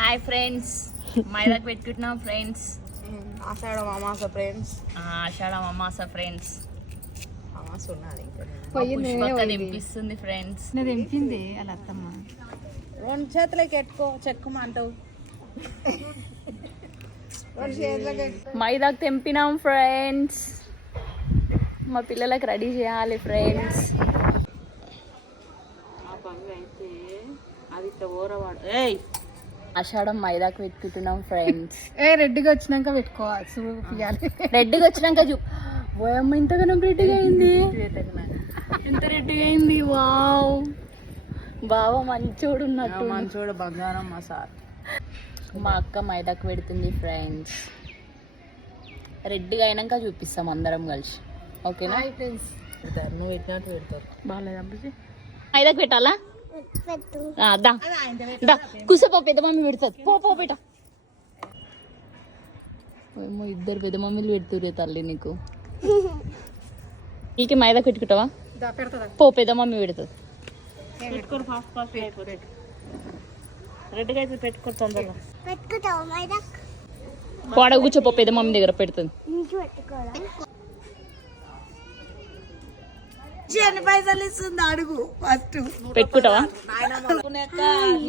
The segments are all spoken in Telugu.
హాయ్ ఫ్రెండ్స్, మైదాకు పెట్టుకుంటున్నాం ఫ్రెండ్స్. ఆషాఢం అమాస ఫ్రెండ్స్. ఆషాఢం అమాస ఫ్రెండ్స్. అమాస ఉన్నది పుష్పక్క దింపిస్తుంది ఫ్రెండ్స్. దింపింది అలా అత్తమ్మ. రెండు చేతులకి ఎట్టుకో చెక్కుమంటావు. మైదాకు తెంపినాం ఫ్రెండ్స్. మా పిల్లలకు రెడీ చేయాలి ఫ్రెండ్స్. ఆషాఢం మైదాకు పెట్టుకుంటున్నాం ఫ్రెండ్స్. రెడ్డిగా వచ్చినాక పెట్టుకోవాలి, చూపియాలి. రెడ్డిగా వచ్చినాక ఓయమ్మ ఇంతగానో రెడ్డిగా అయింది, ఎంత రెడ్డిగా అయింది. వావ్, బావ మంచోడు ఉన్నట్టు. మంచోడు బంగారం మా సార్. మా అక్క మైదాకు పెడుతుంది ఫ్రెండ్స్. రెడ్డిగా అయినాక చూపిస్తాం అందరం కలిసి, ఓకేనా ఫ్రెండ్స్? నువ్వు పెట్టినట్టు పెడతారు. బాగాలేదు మైదాకు పెట్టాలా? కూసపో, పెద్ద మమ్మీ పెడుతుంది. పో బేట. ఏమో ఇద్దరు పెద్ద మమ్మీలు పెడుతురే తల్లి నీకు. నీకు మైదాకు పెట్టుకుంటావా? పో, పెద్ద మమ్మీ పెడుతుంది. రెడ్డిగా అయితే పెట్టుకో తొందరగా. వాడ కూర్చోపో, పెద్ద మమ్మీ దగ్గర పెడుతుంది. ఎన్ని పైసలు ఇస్తుంది అడుగు ఫస్ట్. పెట్టుకుంటావా?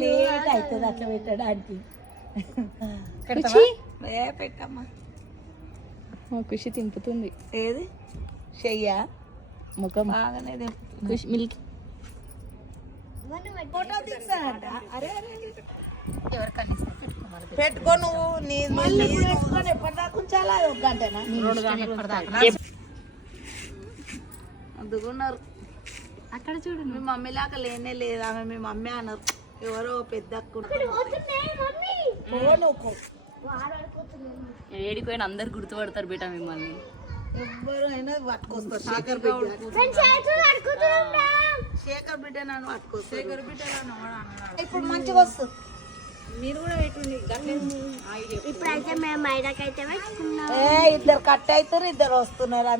లేట్ అవుతుంది అట్లా పెట్టడానికి. పెట్టమ్మా. ఖుషి తింపుతుంది. ఏది చెయ్యా? ముఖం బాగానే ఖుషి మిల్క్. ఫోటో తీస్తానంట. అరే పెట్టుకో నువ్వు. పెట్టుకొని ఎప్పటిదాకా ఉంచాలా? ఒక గంటనా? అందుకున్నారు అక్కడ చూడు. మీ మమ్మీ లాగా లేనే లేదు ఆమె. మీ మమ్మీ అన్నారు. ఎవరో పెద్ద ఏడిపోయిన అందరు గుర్తుపడతారు బేట మిమ్మల్ని. ఎవ్వరు అయినా పట్టుకొస్తారు. శేఖర్ బిడ్డ నన్ను పట్టుకొస్తారు. శేఖర్ బిడ్డ ఇప్పుడు మంచిగా వస్తుంది. మీరు కూడా పెట్టుండి. ఇప్పుడైతే మేము మైదాకైతే ఇద్దరు కట్ అవుతారు, ఇద్దరు వస్తున్నారు.